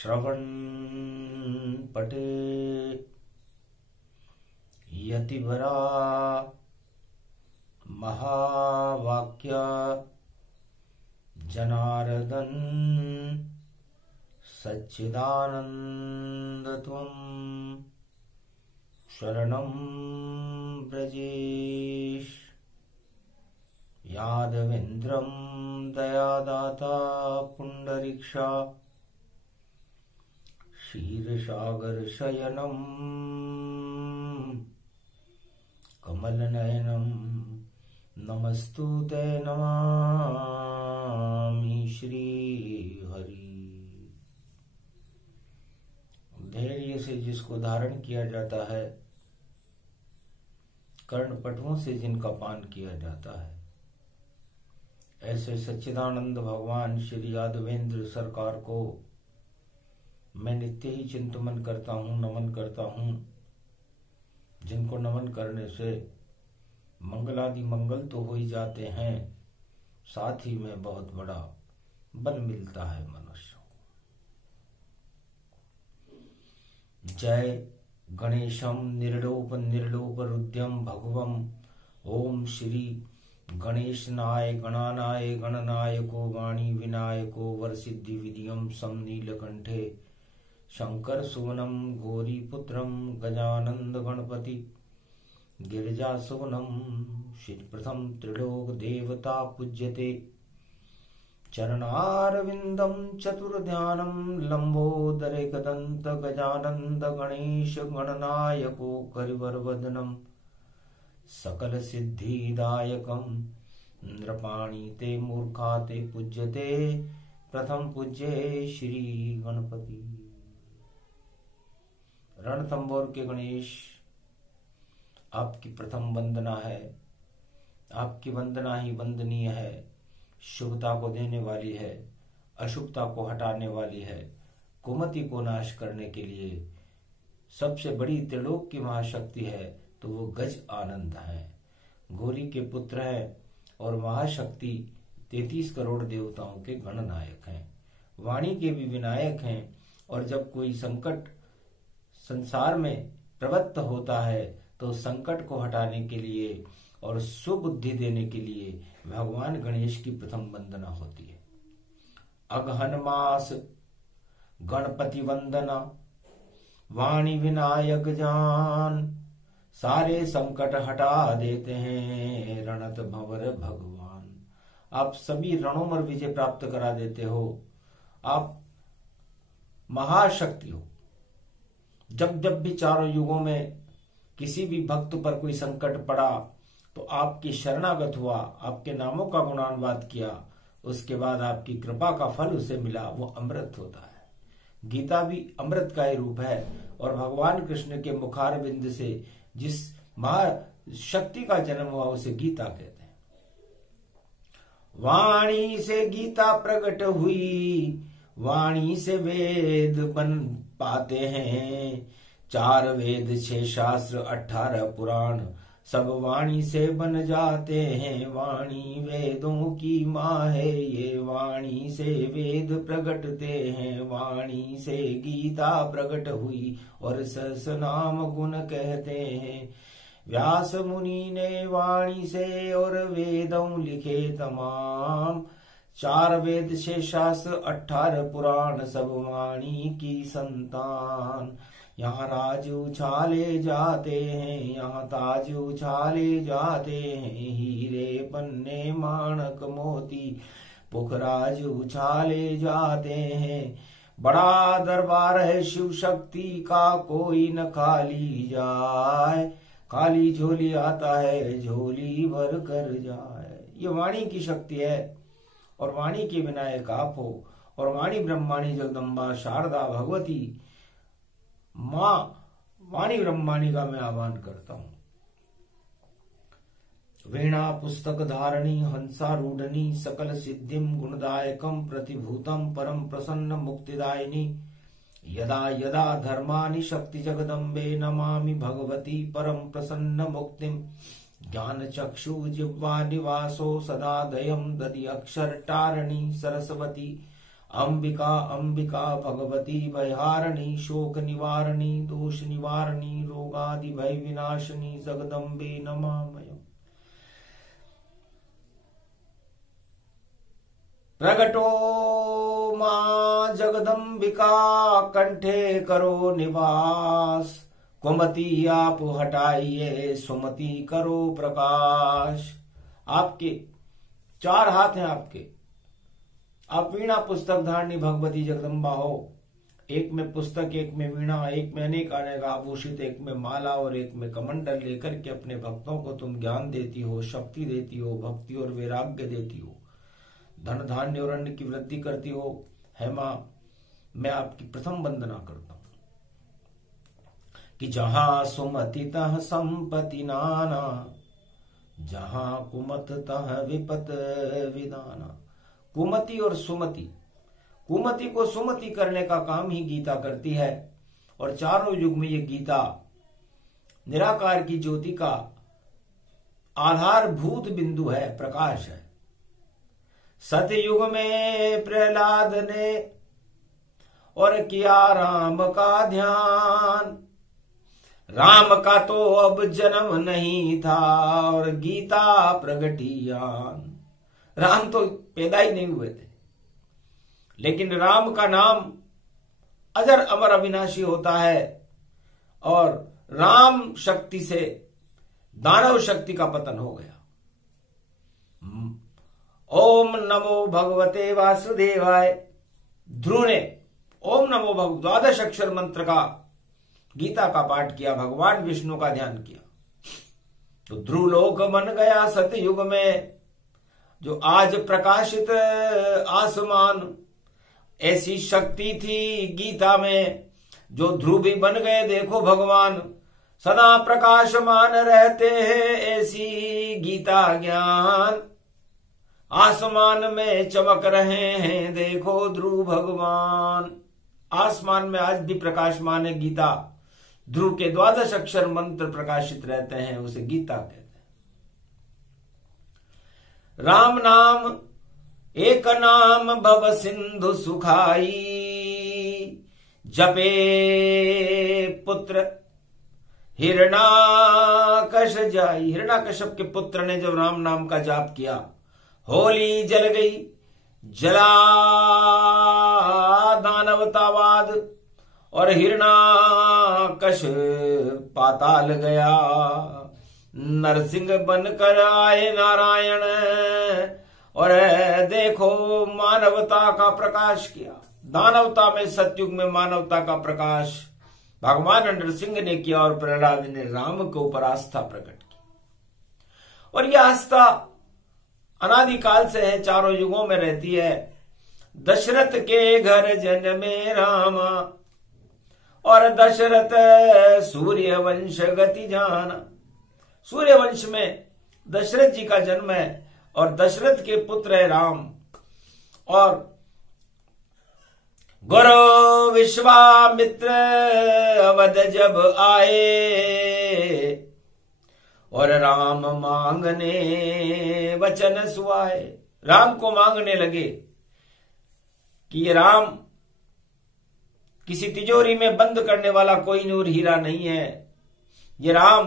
श्रवण पटे यतिवरा महावाक्य जनार्दन सच्चिदानंद त्वं शरणं ब्रजेश। यादवेन्द्रं दयादाता पुंडरीक्षा क्षीरसागर शयनं कमलनयनं नमस्तुते नमामि श्रीहरि। धैर्य से जिसको धारण किया जाता है, कर्णपटुओं से जिनका पान किया जाता है, ऐसे सच्चिदानंद भगवान श्री यादवेंद्र सरकार को मैं नित्य ही चिंतन करता हूँ, नमन करता हूँ, जिनको नमन करने से मंगलादि मंगल तो हो ही जाते हैं, साथ ही में बहुत बड़ा बल मिलता है मनुष्य को। जय गणेशम निर्लोप निर्लोप रुद्यम भगवम। ओम श्री गणेशनाय गणानाय गणनायको वाणी विनायको वरसिद्धि विधियम सम नीलकंठे शंकर सुवनम गौरीपुत्रम गजानंद गणपति गिरिजा सुवनम श्री प्रथम त्रिलोक देवता पूज्यते। चरणारविंदम चतुर्ध्यानम लंबोदरे कदंत गजानंद गणेश गणनायको करिवरवदनम सकल सिद्धिदायकम नृपाणी ते मूर्खा ते पूज्यते प्रथम पूज्ये श्री गणपति। रणथंबोर के गणेश, आपकी प्रथम वंदना है। आपकी वंदना ही वंदनीय है, शुभता को देने वाली है, अशुभता को हटाने वाली है, कुमति को नाश करने के लिए सबसे बड़ी त्रिलोक की महाशक्ति है, तो वो गज आनंद है। गौरी के पुत्र हैं और महाशक्ति 33 करोड़ देवताओं के गणनायक हैं, वाणी के भी विनायक हैं। और जब कोई संकट संसार में प्रवृत्त होता है तो संकट को हटाने के लिए और सुबुद्धि देने के लिए भगवान गणेश की प्रथम वंदना होती है। अगहन मास गणपति वंदना वाणी विनायक जान, सारे संकट हटा देते हैं रणत भंवर भगवान। आप सभी रणों में विजय प्राप्त करा देते हो, आप महाशक्ति हो। जब जब भी चारों युगों में किसी भी भक्त पर कोई संकट पड़ा तो आपकी शरणागत हुआ, आपके नामों का गुणानुवाद किया, उसके बाद आपकी कृपा का फल उसे मिला, वो अमृत होता है। गीता भी अमृत का ही रूप है और भगवान कृष्ण के मुखारविंद से जिस महाशक्ति का जन्म हुआ उसे गीता कहते हैं। वाणी से गीता प्रकट हुई, वाणी से वेद बन पाते हैं। 4 वेद 6 शास्त्र 18 पुराण सब वाणी से बन जाते हैं। वाणी वेदों की माँ है, ये वाणी से वेद प्रगटते हैं। वाणी से गीता प्रकट हुई और सहस नाम गुण कहते हैं। व्यास मुनि ने वाणी से और वेदों लिखे तमाम। 4 वेद 6 शास्त्र 18 पुराण सब वाणी की संतान। यहाँ राज उछाले जाते हैं, यहाँ ताज उछाले जाते हैं। हीरे पन्ने माणक मोती पुखराज उछाले जाते हैं। बड़ा दरबार है शिव शक्ति का, कोई न खाली जाए। खाली झोली आता है, झोली भर कर जाए। ये वाणी की शक्ति है और वाणी के विनायक आप हो। और वाणी ब्रह्माणी जगदम्बा शारदा भगवती माँ वाणी ब्रह्माणी का मैं आह्वान करता हूं। वीणा पुस्तक धारणी हंसारूढ़नी सकल सिद्धिम गुणदायकम प्रतिभूतम परम प्रसन्न मुक्तिदायिनी। यदा यदा धर्मानि शक्ति जगदम्बे नमामि भगवती परम प्रसन्न मुक्तिम। ज्ञान चक्षु जिह्वा निवासो सदा दयम दधि अक्षर टारणी सरस्वती। अंबिका अंबिका भगवती भयहारिणी शोक निवारिणी दोष निवारिणी रोगादि भय विनाशिनी जगदम्बे नमामि। प्रगटो मां जगदम्बिका कंठे करो निवास, कुमति आप हटाइए सुमति करो प्रकाश। आपके 4 हाथ हैं आपके, आप वीणा पुस्तक धारणी भगवती जगदम्बा हो। एक में पुस्तक, एक में वीणा, एक में अनेक अनेक आभूषित, एक में माला और एक में कमंडल लेकर के अपने भक्तों को तुम ज्ञान देती हो, शक्ति देती हो, भक्ति और वैराग्य देती हो, धन धान्य और अन्न की वृद्धि करती हो। है मां, मैं आपकी प्रथम वंदना करता हूं कि जहां सुमति तह संपत्ति नाना, जहां कुमत तह विपत विदाना। कुमति और सुमति, कुमति को सुमति करने का काम ही गीता करती है। और चारों युग में ये गीता निराकार की ज्योति का आधारभूत बिंदु है, प्रकाश है। सतयुग में प्रहलाद ने और किया राम का ध्यान, राम का तो अब जन्म नहीं था और गीता प्रगटियान। राम तो पैदा ही नहीं हुए थे, लेकिन राम का नाम अजर अमर अविनाशी होता है और राम शक्ति से दानव शक्ति का पतन हो गया। ओम नमो भगवते वासुदेवाय। ध्रुव ने ओम नमो भगवते 12 अक्षर मंत्र का गीता का पाठ किया, भगवान विष्णु का ध्यान किया, तो ध्रुव लोक बन गया सतयुग में। जो आज प्रकाशित आसमान, ऐसी शक्ति थी गीता में, जो ध्रुव भी बन गए। देखो भगवान सदा प्रकाशमान रहते हैं, ऐसी गीता ज्ञान आसमान में चमक रहे हैं। देखो ध्रुव भगवान आसमान में आज भी प्रकाशमान है गीता। ध्रुव के 12 अक्षर मंत्र प्रकाशित रहते हैं, उसे गीता कहते हैं। राम नाम एक नाम भव सिंधु सुखाई, जपे पुत्र हिरणाकश जाई। हिरणाकश्यप के पुत्र ने जब राम नाम का जाप किया, होली जल गई, जला दानवतावाद और हिरणाकश पाताल गया। नरसिंह बनकर आए नारायण और देखो मानवता का प्रकाश किया। दानवता में सतयुग में मानवता का प्रकाश भगवान नरसिंह ने किया और प्रहलाद ने राम के ऊपर आस्था प्रकट की। और यह आस्था अनादिकाल से है, चारों युगों में रहती है। दशरथ के घर जन्मे रामा और दशरथ सूर्य वंश गति जाना। सूर्य वंश में दशरथ जी का जन्म है और दशरथ के पुत्र है राम। और गुरु विश्वामित्र अवध जब आए और राम मांगने वचन सुआए। राम को मांगने लगे कि ये राम किसी तिजोरी में बंद करने वाला कोई नूर हीरा नहीं है, ये राम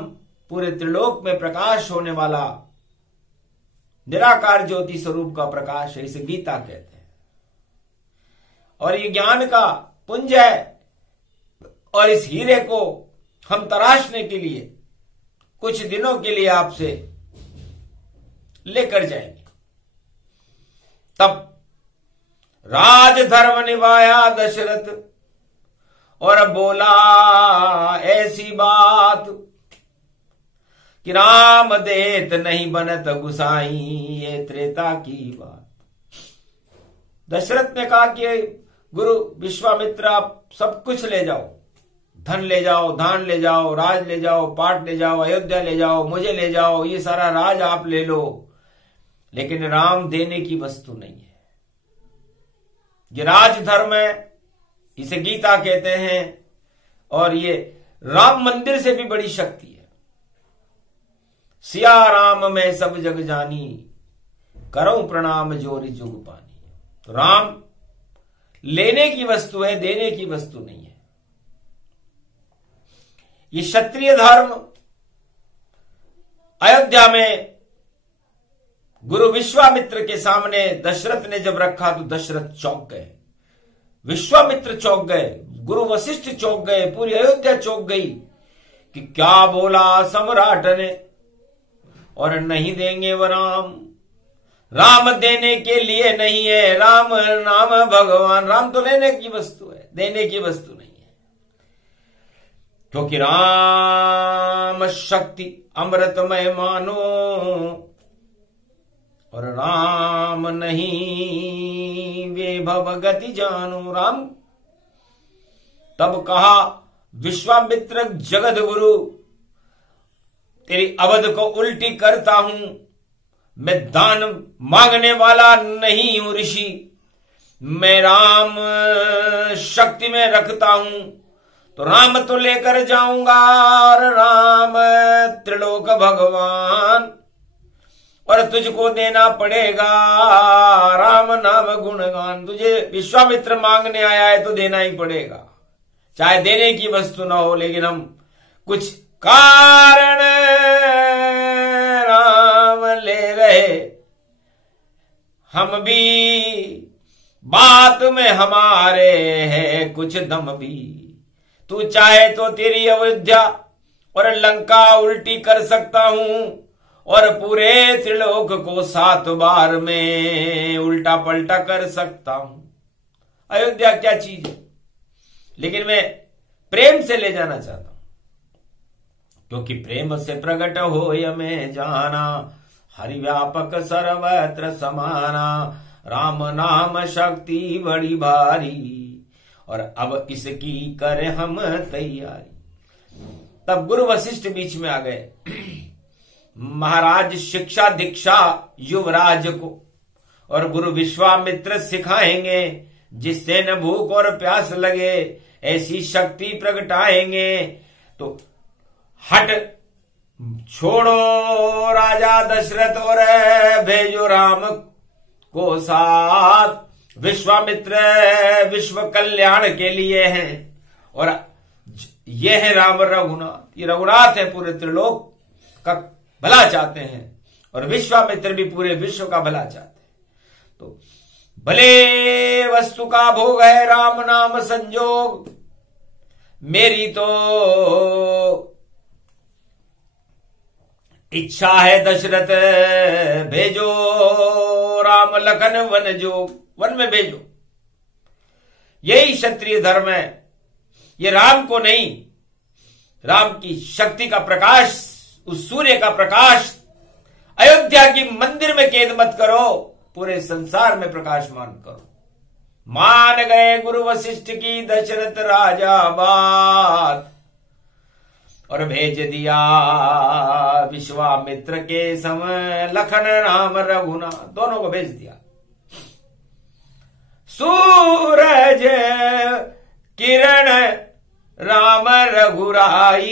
पूरे त्रिलोक में प्रकाश होने वाला निराकार ज्योति स्वरूप का प्रकाश है। इसे गीता कहते हैं। और ये ज्ञान का पुंज है। और इस हीरे को हम तराशने के लिए कुछ दिनों के लिए आपसे लेकर जाएंगे। तब राजधर्म निभाया दशरथ और बोला ऐसी बात कि राम देत नहीं बनत गुसाई, ये त्रेता की बात। दशरथ ने कहा कि गुरु विश्वामित्र आप सब कुछ ले जाओ, धन ले जाओ, धान ले जाओ, राज ले जाओ, पाट ले जाओ, अयोध्या ले जाओ, मुझे ले जाओ, ये सारा राज आप ले लो, लेकिन राम देने की वस्तु नहीं है। ये राजधर्म है, इसे गीता कहते हैं। और ये राम मंदिर से भी बड़ी शक्ति है। सिया राम में सब जग जानी, करऊं प्रणाम जोरी जुग पानी। तो राम लेने की वस्तु है, देने की वस्तु नहीं है। ये क्षत्रिय धर्म अयोध्या में गुरु विश्वामित्र के सामने दशरथ ने जब रखा तो दशरथ चौंक गए, विश्वामित्र चौंक गए, गुरु वशिष्ठ चौंक गए, पूरी अयोध्या चौंक गई कि क्या बोला सम्राट ने, और नहीं देंगे वो राम। राम देने के लिए नहीं है, राम नाम भगवान। राम तो लेने की वस्तु है, देने की वस्तु नहीं है, क्योंकि राम शक्ति अमृतमय मानो और राम नहीं वे भव गति जानो। राम तब कहा, विश्वामित्र जगत गुरु, तेरी अवध को उल्टी करता हूं, मैं दान मांगने वाला नहीं हूं ऋषि, मैं राम शक्ति में रखता हूं, तो राम तो लेकर जाऊंगा, और राम त्रिलोक भगवान, और तुझको देना पड़ेगा राम नाम गुणगान। तुझे विश्वामित्र मांगने आया है तो देना ही पड़ेगा, चाहे देने की वस्तु ना हो, लेकिन हम कुछ कारण राम ले रहे, हम भी बात में हमारे है कुछ दम भी। तू चाहे तो तेरी अयोध्या और लंका उल्टी कर सकता हूं, और पूरे त्रिलोक को 7 बार में उल्टा पलटा कर सकता हूं। अयोध्या क्या चीज है, लेकिन मैं प्रेम से ले जाना चाहता हूं, क्योंकि प्रेम से प्रकट हो में जाना, हरि व्यापक सर्वत्र समाना, राम नाम शक्ति बड़ी भारी, और अब इसकी करे हम तैयारी। तब गुरु वशिष्ठ बीच में आ गए। महाराज शिक्षा दीक्षा युवराज को, और गुरु विश्वामित्र सिखाएंगे, जिससे न भूख और प्यास लगे ऐसी शक्ति प्रगटाएंगे। तो हट छोड़ो राजा दशरथ और भेजो राम को साथ। विश्वामित्र विश्व कल्याण के लिए हैं, और ये है राम रघुनाथ। ये रघुनाथ है, पूरे त्रिलोक का भला चाहते हैं, और विश्वामित्र भी पूरे विश्व का भला चाहते हैं। तो भले वस्तु का भोग है राम नाम संजोग, मेरी तो इच्छा है दशरथ भेजो राम लखन वन जोग, वन में भेजो। यही क्षत्रिय धर्म है। ये राम को नहीं, राम की शक्ति का प्रकाश, उस सूर्य का प्रकाश अयोध्या की मंदिर में कैद मत करो, पूरे संसार में प्रकाशमान करो। मान गए गुरु वशिष्ठ की दशरथ राजा बात, और भेज दिया विश्वामित्र के समय लखन राम रघुनाथ, दोनों को भेज दिया। सूरज किरण राम रघुराई,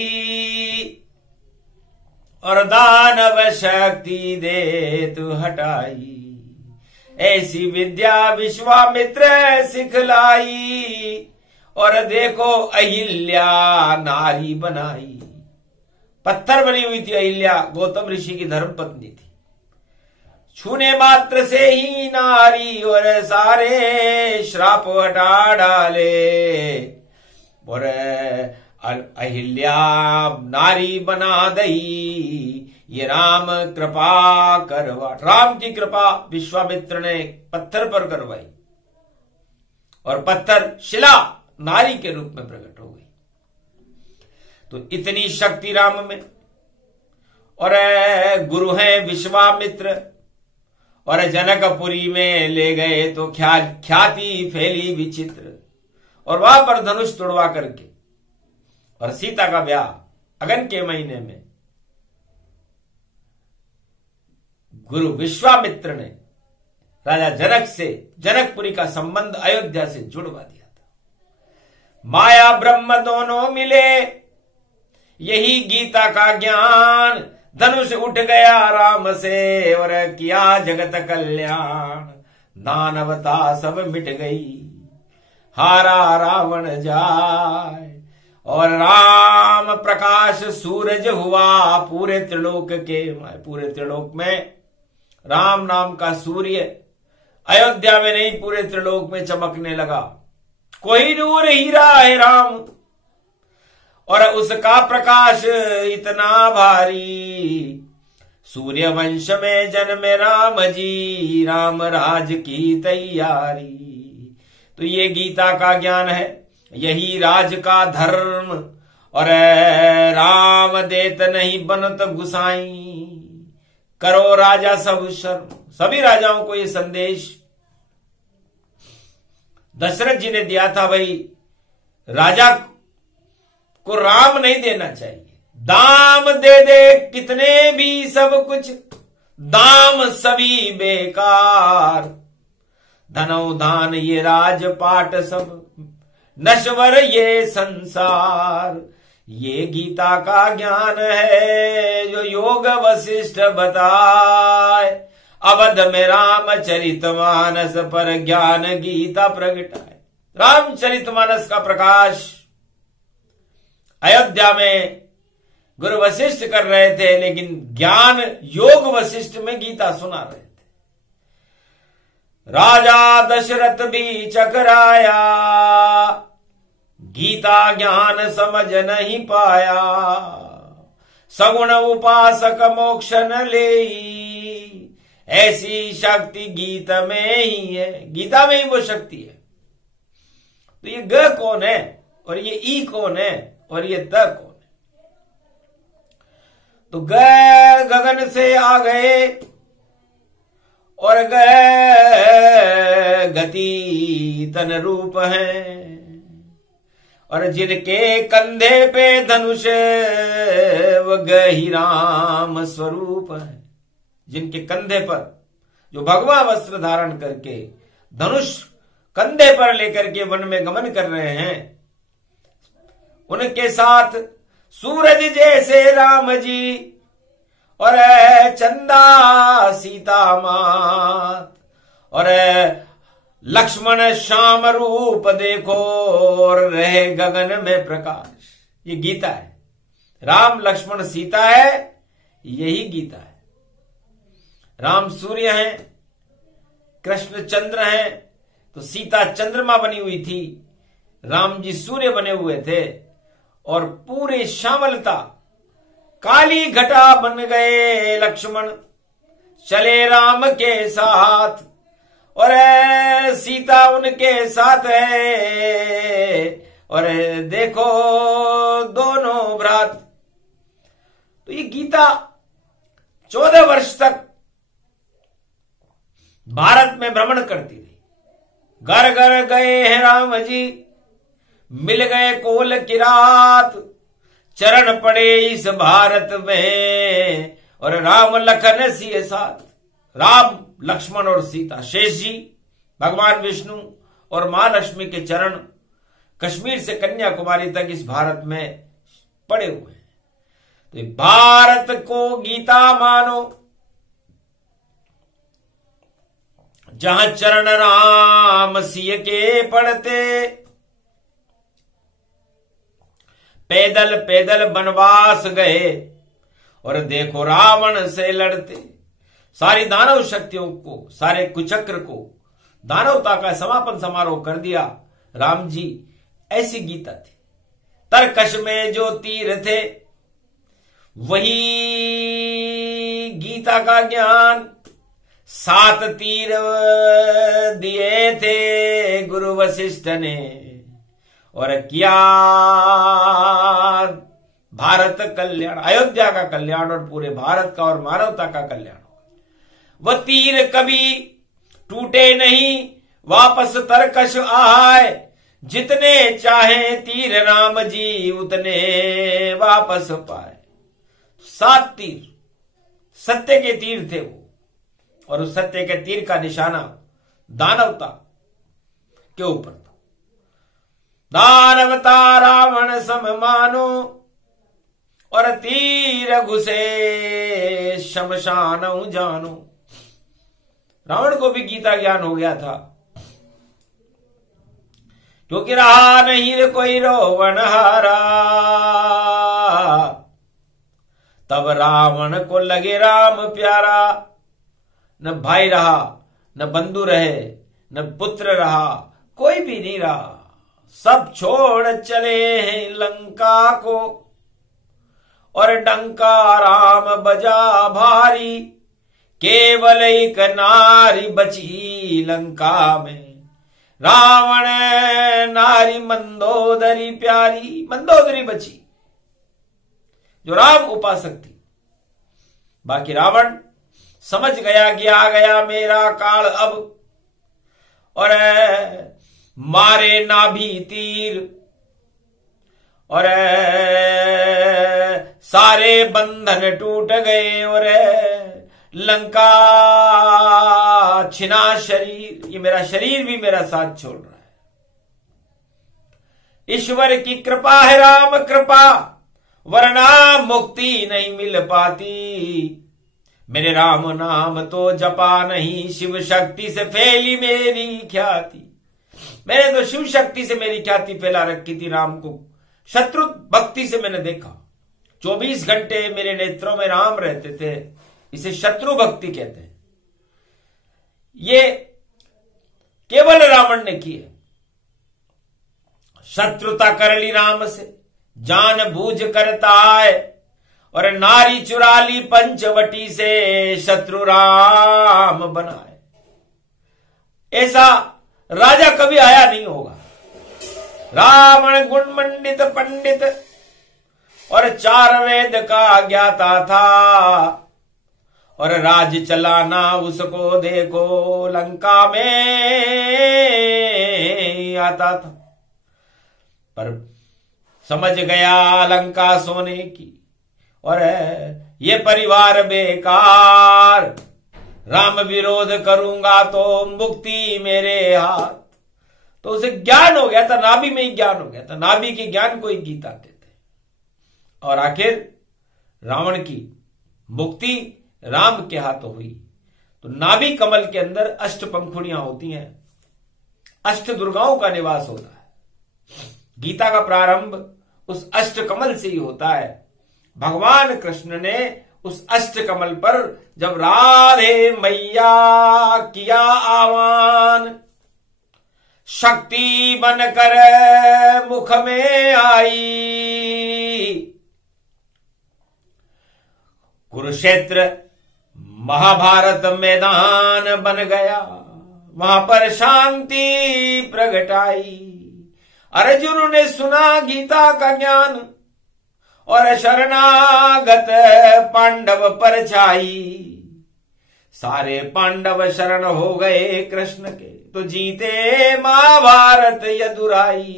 और दानव शक्ति दे तू हटाई, ऐसी विद्या विश्वामित्र सिखलाई, और देखो अहिल्या नारी बनाई। पत्थर बनी हुई थी अहिल्या, गौतम ऋषि की धर्म पत्नी थी। छूने मात्र से ही नारी और सारे श्राप हटा डाले, और अहिल्या नारी बना दई। ये राम कृपा करवा, राम की कृपा विश्वामित्र ने पत्थर पर करवाई, और पत्थर शिला नारी के रूप में प्रकट हो गई। तो इतनी शक्ति राम में, और गुरु हैं विश्वामित्र, और जनकपुरी में ले गए तो ख्याति फैली विचित्र, और वहां पर धनुष तोड़वा करके और सीता का ब्याह अगन के महीने में गुरु विश्वामित्र ने राजा जनक से, जनकपुरी का संबंध अयोध्या से जुड़वा दिया था। माया ब्रह्म दोनों मिले, यही गीता का ज्ञान, धनुष उठ गया राम से और किया जगत कल्याण। दानवता सब मिट गई, हारा रावण जाए। और राम प्रकाश सूरज हुआ पूरे त्रिलोक के, पूरे त्रिलोक में राम नाम का सूर्य अयोध्या में नहीं पूरे त्रिलोक में चमकने लगा। कोई नूर हीरा है राम, और उसका प्रकाश इतना भारी। सूर्य वंश में जन्मे राम जी, राम राज की तैयारी। तो ये गीता का ज्ञान है, यही राज का धर्म। और राम देत नहीं बनत गुसाई, करो राजा सब शर्म। सभी राजाओं को ये संदेश दशरथ जी ने दिया था, भाई राजा को राम नहीं देना चाहिए। दाम दे दे कितने भी सब कुछ, दाम सभी बेकार। धनो दान ये राजपाट सब, नश्वर ये संसार। ये गीता का ज्ञान है जो योग वशिष्ठ बताए। अवध में रामचरितमानस पर ज्ञान गीता प्रगटाए। रामचरितमानस का प्रकाश अयोध्या में गुरु वशिष्ठ कर रहे थे, लेकिन ज्ञान योग वशिष्ठ में गीता सुना रहे थे। राजा दशरथ भी चकराया, गीता ज्ञान समझ नहीं पाया। सगुण उपासक मोक्ष न ले, ऐसी शक्ति गीता में ही है। गीता में ही वो शक्ति है। तो ये ग कौन है और ये ई कौन है और ये द कौन है? तो ग गगन से आ गए और ग गति तन रूप है, और जिनके कंधे पे धनुष वह गही राम स्वरूप है। जिनके कंधे पर जो भगवा वस्त्र धारण करके धनुष कंधे पर लेकर के वन में गमन कर रहे हैं, उनके साथ सूरज जैसे राम जी और चंदा सीता मात, और लक्ष्मण श्याम रूप देखो और रहे गगन में प्रकाश। ये गीता है। राम लक्ष्मण सीता है, यही गीता है। राम सूर्य हैं, कृष्ण चंद्र हैं, तो सीता चंद्रमा बनी हुई थी, राम जी सूर्य बने हुए थे। और पूरे श्यामलता काली घटा बन गए लक्ष्मण, चले राम के साथ और सीता उनके साथ है। और देखो दोनों भ्रात। तो ये गीता 14 वर्ष तक भारत में भ्रमण करती रही। घर घर गए हैं राम जी, मिल गए कोल किरात, चरण पड़े इस भारत में और राम लखन सिए साथ। राम लक्ष्मण और सीता, शेष जी भगवान विष्णु और मां लक्ष्मी के चरण कश्मीर से कन्याकुमारी तक इस भारत में पड़े हुए हैं। तो भारत को गीता मानो, जहां चरण राम सिय के पड़ते, पैदल पैदल बनवास गए और देखो रावण से लड़ते। सारी दानव शक्तियों को, सारे कुचक्र को, दानवता का समापन समारोह कर दिया राम जी। ऐसी गीता थी। तरकश में जो तीर थे वही गीता का ज्ञान। 7 तीर दिए थे गुरु वशिष्ठ ने और किया भारत कल्याण, अयोध्या का कल्याण और पूरे भारत का और मानवता का कल्याण। वह तीर कभी टूटे नहीं, वापस तरकश आए। जितने चाहे तीर राम जी उतने वापस पाए। 7 तीर सत्य के तीर थे वो, और उस सत्य के तीर का निशाना दानवता के ऊपर था। दानवता रावण सम मानो और तीर घुसे शमशान जानो। रावण को भी गीता ज्ञान हो गया था, क्योंकि रहा नहीं कोई रोवनहारा। तब रावण को लगे राम प्यारा। न भाई रहा, न बंधु रहे, न पुत्र रहा, कोई भी नहीं रहा। सब छोड़ चले हैं लंका को, और डंका राम बजा भारी। केवल एक नारी बची लंका में, रावण नारी मंदोदरी प्यारी। मंदोदरी बची जो राम उपासक थी। बाकी रावण समझ गया कि आ गया मेरा काल अब, और मारे नाभि तीर, और सारे बंधन टूट गए, और लंका छिना शरीर। ये मेरा शरीर भी मेरा साथ छोड़ रहा है। ईश्वर की कृपा है, राम कृपा, वरना मुक्ति नहीं मिल पाती। मेरे राम नाम तो जपा नहीं, शिव शक्ति से फैली मेरी ख्याति। मैंने तो शिव शक्ति से मेरी ख्याति फैला रखी थी। राम को शत्रु भक्ति से मैंने देखा। 24 घंटे मेरे नेत्रों में राम रहते थे। इसे शत्रु भक्ति कहते हैं। ये केवल रावण ने की है। शत्रुता कर ली राम से, जान बूझ करता है, और नारी चुरा ली पंचवटी से, शत्रु राम बनाए। ऐसा राजा कभी आया नहीं होगा। रावण गुण मंडित पंडित और 4 वेद का ज्ञाता था, और राज चलाना उसको देखो लंका में आता था। पर समझ गया लंका सोने की, और ये परिवार बेकार। राम विरोध करूंगा तो मुक्ति मेरे हाथ। तो उसे ज्ञान हो गया था, नाभि में ही ज्ञान हो गया था। नाभि के ज्ञान को ही गीता कहते हैं। और आखिर रावण की मुक्ति राम के हाथों हुई। तो नाभि कमल के अंदर 8 पंखुड़ियां होती हैं, 8 दुर्गाओं का निवास होता है। गीता का प्रारंभ उस 8 कमल से ही होता है। भगवान कृष्ण ने उस 8 कमल पर जब राधे मैया किया आह्वान, शक्ति बनकर मुख में आई। कुरुक्षेत्र महाभारत मैदान बन गया, वहां पर शांति प्रगटाई। अर्जुन ने सुना गीता का ज्ञान, और शरणागत पांडव पर छाई। सारे पांडव शरण हो गए कृष्ण के, तो जीते महाभारत यदुराई।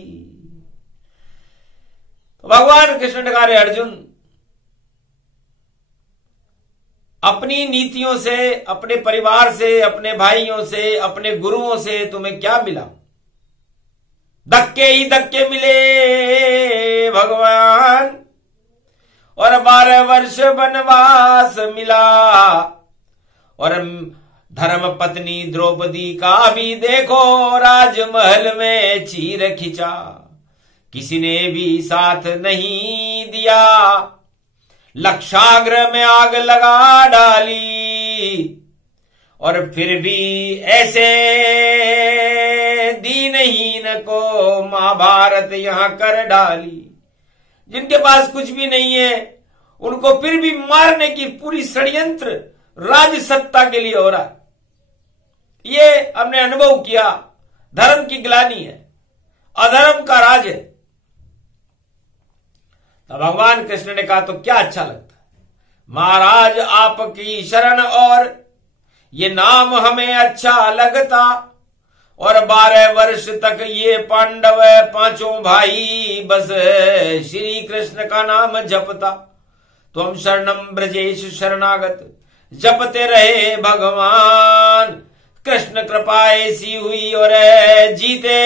तो भगवान कृष्ण ने कहा, रे अर्जुन, अपनी नीतियों से, अपने परिवार से, अपने भाइयों से, अपने गुरुओं से तुम्हें क्या मिला? धक्के ही धक्के मिले भगवान, और 12 वर्ष वनवास मिला। और धर्म पत्नी द्रौपदी का भी देखो राजमहल में चीर खिंचा, किसी ने भी साथ नहीं दिया। लक्षाग्र में आग लगा डाली, और फिर भी ऐसे दीनहीन को महाभारत यहां कर डाली। जिनके पास कुछ भी नहीं है, उनको फिर भी मारने की पूरी षड्यंत्र राज सत्ता के लिए हो रहा है। ये हमने अनुभव किया। धर्म की ग्लानि है, अधर्म का राज है। तो भगवान कृष्ण ने कहा, तो क्या अच्छा लगता है महाराज आपकी शरण, और ये नाम हमें अच्छा लगता। और 12 वर्ष तक ये पांडव 5 भाई बस श्री कृष्ण का नाम जपता। तो हम शरणम ब्रजेश शरणागत जपते रहे भगवान। कृष्ण कृपा ऐसी हुई और जीते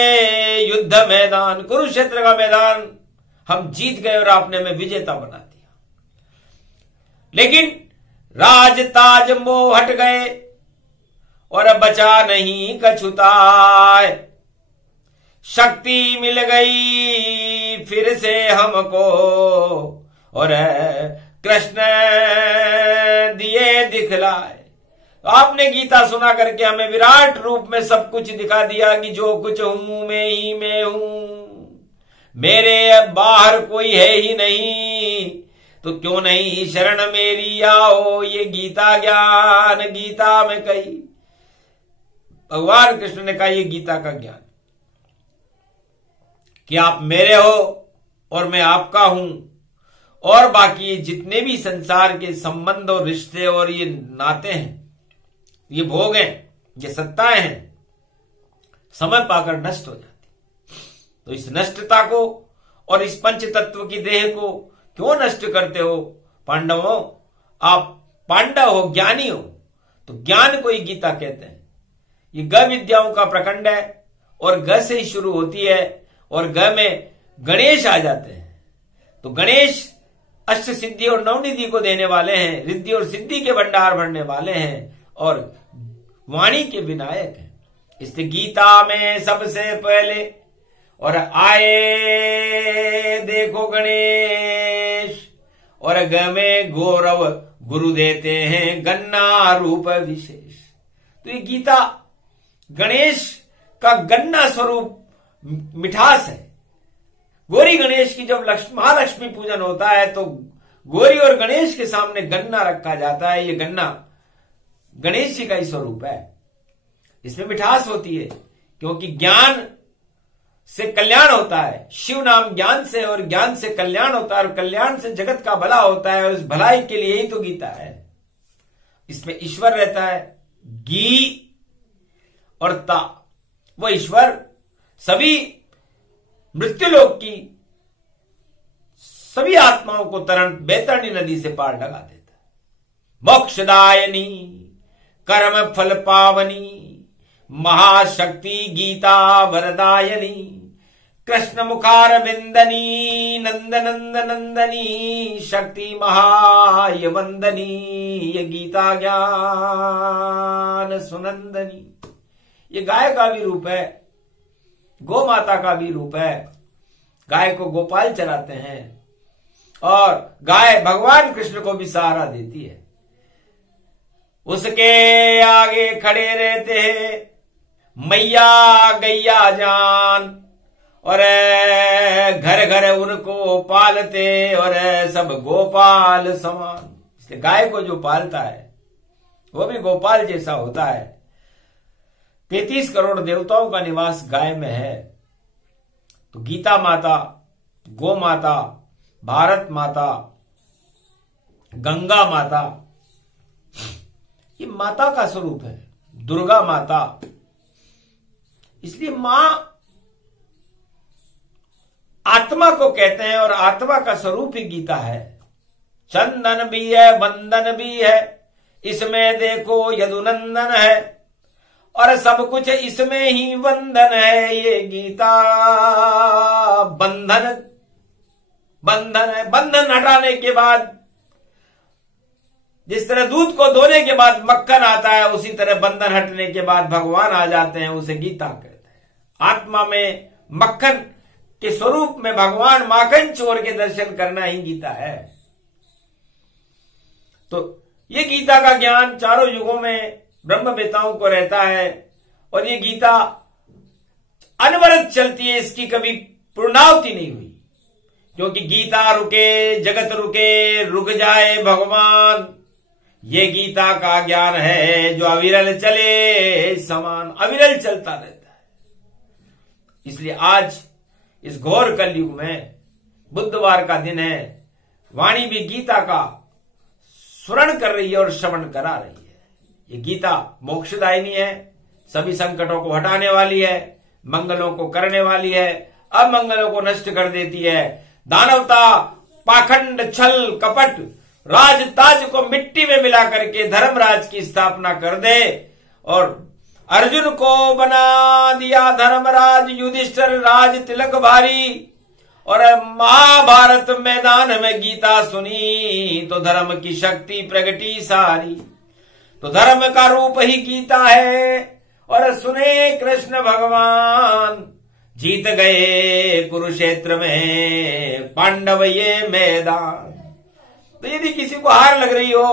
युद्ध मैदान, कुरुक्षेत्र का मैदान हम जीत गए, और आपने हमें विजेता बना दिया। लेकिन राज ताज मोह हट गए, और बचा नहीं कछुताय। शक्ति मिल गई फिर से हमको, और कृष्ण दिए दिखलाए। आपने गीता सुना करके हमें विराट रूप में सब कुछ दिखा दिया कि जो कुछ हूं मैं ही मैं हूं, मेरे बाहर कोई है ही नहीं, तो क्यों नहीं शरण मेरी आओ। ये गीता ज्ञान गीता में कही, भगवान कृष्ण ने कहा ये गीता का ज्ञान कि आप मेरे हो और मैं आपका हूं, और बाकी जितने भी संसार के संबंध और रिश्ते और ये नाते हैं, ये भोग हैं, ये सत्ताएं हैं, समय पाकर नष्ट हो जाती। तो इस नष्टता को और इस पंच तत्व की देह को क्यों नष्ट करते हो पांडवों? आप पांडव हो, ज्ञानी हो, तो ज्ञान को ही गीता कहते हैं। ये ग विद्याओं का प्रखंड है और ग से ही शुरू होती है, और ग में गणेश आ जाते हैं। तो गणेश अष्ट सिद्धि और नवनिधि को देने वाले हैं, रिद्धि और सिद्धि के भंडार भरने वाले हैं, और वाणी के विनायक हैं। इसलिए गीता में सबसे पहले और आए देखो गणेश, और ग में गौरव गुरु देते हैं गन्ना रूप विशेष। तो ये गीता गणेश का गन्ना स्वरूप मिठास है। गौरी गणेश की जब महालक्ष्मी पूजन होता है तो गौरी और गणेश के सामने गन्ना रखा जाता है। ये गन्ना गणेश जी का ही स्वरूप है। इसमें मिठास होती है क्योंकि ज्ञान से कल्याण होता है। शिव नाम ज्ञान से, और ज्ञान से कल्याण होता है, और कल्याण से जगत का भला होता है, और इस भलाई के लिए ही तो गीता है। इसमें ईश्वर रहता है। गी और ता, वो ईश्वर सभी मृत्युलोक की सभी आत्माओं को बैतरणी नदी से पार लगा देता है। मोक्षदायनी कर्म फल पावनी महाशक्ति गीता वरदायनी, कृष्ण मुखार बिंदनी नंद नंद नंदनी, शक्ति महाय वंदनी, ये गीता ज्ञान सुनंदनी। ये गाय का भी रूप है, गौ माता का भी रूप है। गाय को गोपाल चलाते हैं, और गाय भगवान कृष्ण को भी सहारा देती है। उसके आगे खड़े रहते हैं मैया गैया जान, और घर घर उनको पालते, और सब गोपाल समान। इसलिए गाय को जो पालता है वो भी गोपाल जैसा होता है। 33 करोड़ देवताओं का निवास गाय में है। तो गीता माता, गो माता, भारत माता, गंगा माता, ये माता का स्वरूप है। दुर्गा माता, इसलिए मां आत्मा को कहते हैं, और आत्मा का स्वरूप ही गीता है। चंदन भी है, वंदन भी है, इसमें देखो यदुनंदन है, और सब कुछ इसमें ही वंदन है। ये गीता बंधन है। बंधन हटाने के बाद, जिस तरह दूध को धोने के बाद मक्खन आता है, उसी तरह बंधन हटने के बाद भगवान आ जाते हैं। उसे गीता कहते हैं। आत्मा में मक्खन के स्वरूप में भगवान माखन चोर के दर्शन करना ही गीता है। तो ये गीता का ज्ञान चारों युगों में ब्रह्मवेताओं को रहता है, और ये गीता अनवरत चलती है। इसकी कभी पूर्णावति नहीं हुई, क्योंकि गीता रुके जगत रुके, रुक जाए भगवान। ये गीता का ज्ञान है जो अविरल चले समान, अविरल चलता रहता है। इसलिए आज इस घोर कलयुग में बुधवार का दिन है, वाणी भी गीता का स्मरण कर रही है और श्रवण करा रही है। ये गीता मोक्षदायिनी है, सभी संकटों को हटाने वाली है, मंगलों को करने वाली है, अमंगलों को नष्ट कर देती है। दानवता, पाखंड, छल, कपट, राज ताज को मिट्टी में मिला करके धर्मराज की स्थापना कर दे, और अर्जुन को बना दिया धर्मराज, युधिष्ठिर राज तिलक भारी। और महाभारत मैदान में गीता सुनी तो धर्म की शक्ति प्रगटी सारी। तो धर्म का रूप ही गीता है, और सुने कृष्ण भगवान जीत गए कुरुक्षेत्र में पांडव ये मैदान। तो यदि किसी को हार लग रही हो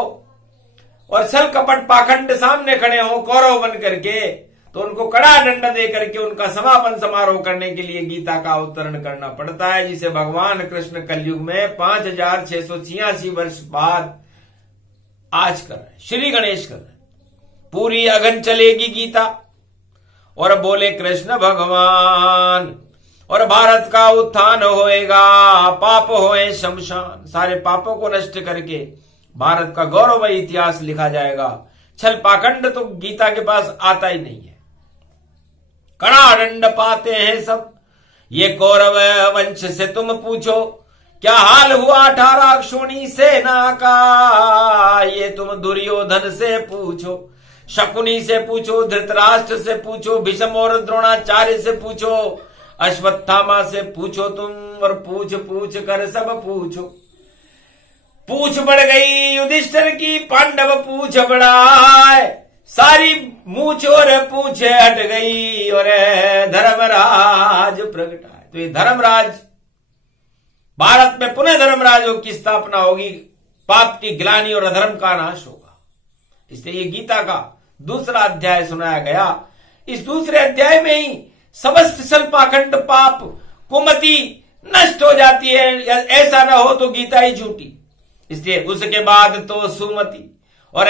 और छल कपट पाखंड सामने खड़े हो कौरव बन करके, तो उनको कड़ा दंड दे करके उनका समापन समारोह करने के लिए गीता का अवतरण करना पड़ता है, जिसे भगवान कृष्ण कलयुग में 5686 वर्ष बाद आज कर रहे, श्री गणेश कर रहे। पूरी अगन चलेगी गीता और बोले कृष्ण भगवान, और भारत का उत्थान होएगा, पाप होए शमशान। सारे पापों को नष्ट करके भारत का गौरवमय इतिहास लिखा जाएगा। छल पाखंड तो गीता के पास आता ही नहीं है। कड़ा दंड पाते हैं सब, ये कौरव वंश से तुम पूछो, क्या हाल हुआ 18 क्षोणी सेना का, ये तुम दुर्योधन से पूछो, शकुनी से पूछो, धृतराष्ट्र से पूछो, भीष्म और द्रोणाचार्य से पूछो, अश्वत्थामा से पूछो तुम, और पूछ पूछ कर सब पूछो। पूछ बढ़ गई युधिष्ठिर की, पांडव पूछ बढ़ाए, सारी मूछ और पूछ हट गई, और धर्मराज प्रगट आए। तो ये धर्मराज, भारत में पुनः धर्मराजों की स्थापना होगी, पाप की ग्लानि और अधर्म का नाश होगा। इसलिए ये गीता का दूसरा अध्याय सुनाया गया। इस दूसरे अध्याय में ही समस्त छल पाखंड पाप कुमति नष्ट हो जाती है। ऐसा न हो तो गीता ही झूठी। इसलिए उसके बाद तो सुमति और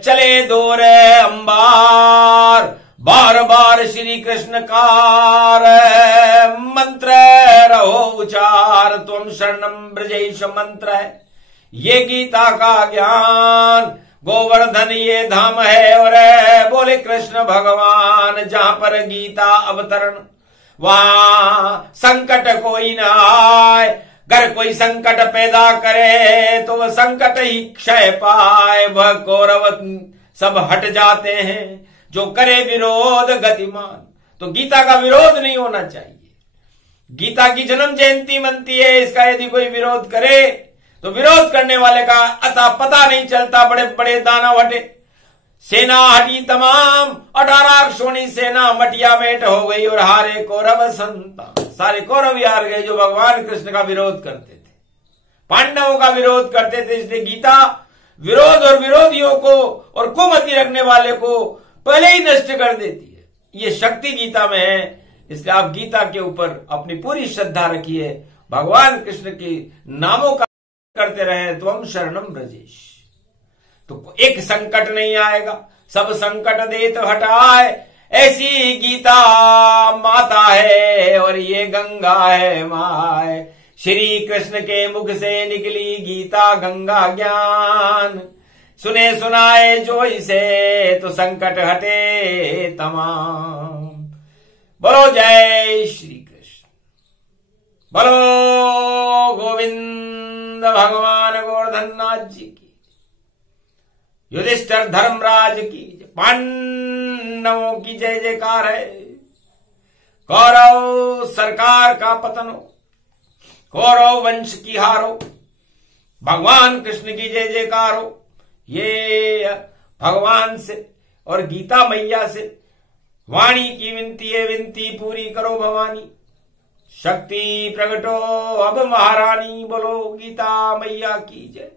चले दौर अंबार, बार बार श्री कृष्ण कार मंत्र रहो उचार, तुम शरणम ब्रजेश मंत्र है ये गीता का ज्ञान। गोवर्धन ये धाम है, और बोले कृष्ण भगवान, जहां पर गीता अवतरण वहां संकट कोई न आए। अगर कोई संकट पैदा करे तो वह संकट ही क्षय पाए। वह कौरव सब हट जाते हैं जो करे विरोध गतिमान। तो गीता का विरोध नहीं होना चाहिए। गीता की जन्म जयंती मनती है, इसका यदि कोई विरोध करे तो विरोध करने वाले का अता पता नहीं चलता। बड़े बड़े दानव हटे, सेना हटी तमाम, 18 क्षोणी सेना मटिया मेट हो गई, और हारे कौरव संतान। सारे कौरव हार गए जो भगवान कृष्ण का विरोध करते थे, पांडवों का विरोध करते थे। इसलिए गीता विरोध और विरोधियों को और कुमति रखने वाले को पहले ही नष्ट कर देती है। ये शक्ति गीता में है। इसलिए आप गीता के ऊपर अपनी पूरी श्रद्धा रखिए, भगवान कृष्ण के नामों का करते रहे, त्वम शरणम ब्रजेश। तो एक संकट नहीं आएगा, सब संकट देत हटाए। ऐसी गीता माता है और ये गंगा है माय। श्री कृष्ण के मुख से निकली गीता गंगा ज्ञान। सुने सुनाए जो इसे तो संकट हटे तमाम। बोलो जय श्री कृष्ण, बोलो गोविंद भगवान गोवर्धननाथ जी की, युधिष्ठिर धर्मराज की, पांडवों की जय जयकार है। कौरव सरकार का पतन हो, कौरव वंश की हार हो, भगवान कृष्ण की जय जयकार हो। ये भगवान से और गीता मैया से वाणी की विनती है, विनती पूरी करो भवानी। शक्ति प्रगटो अब महारानी, बोलो गीता मैया की जय।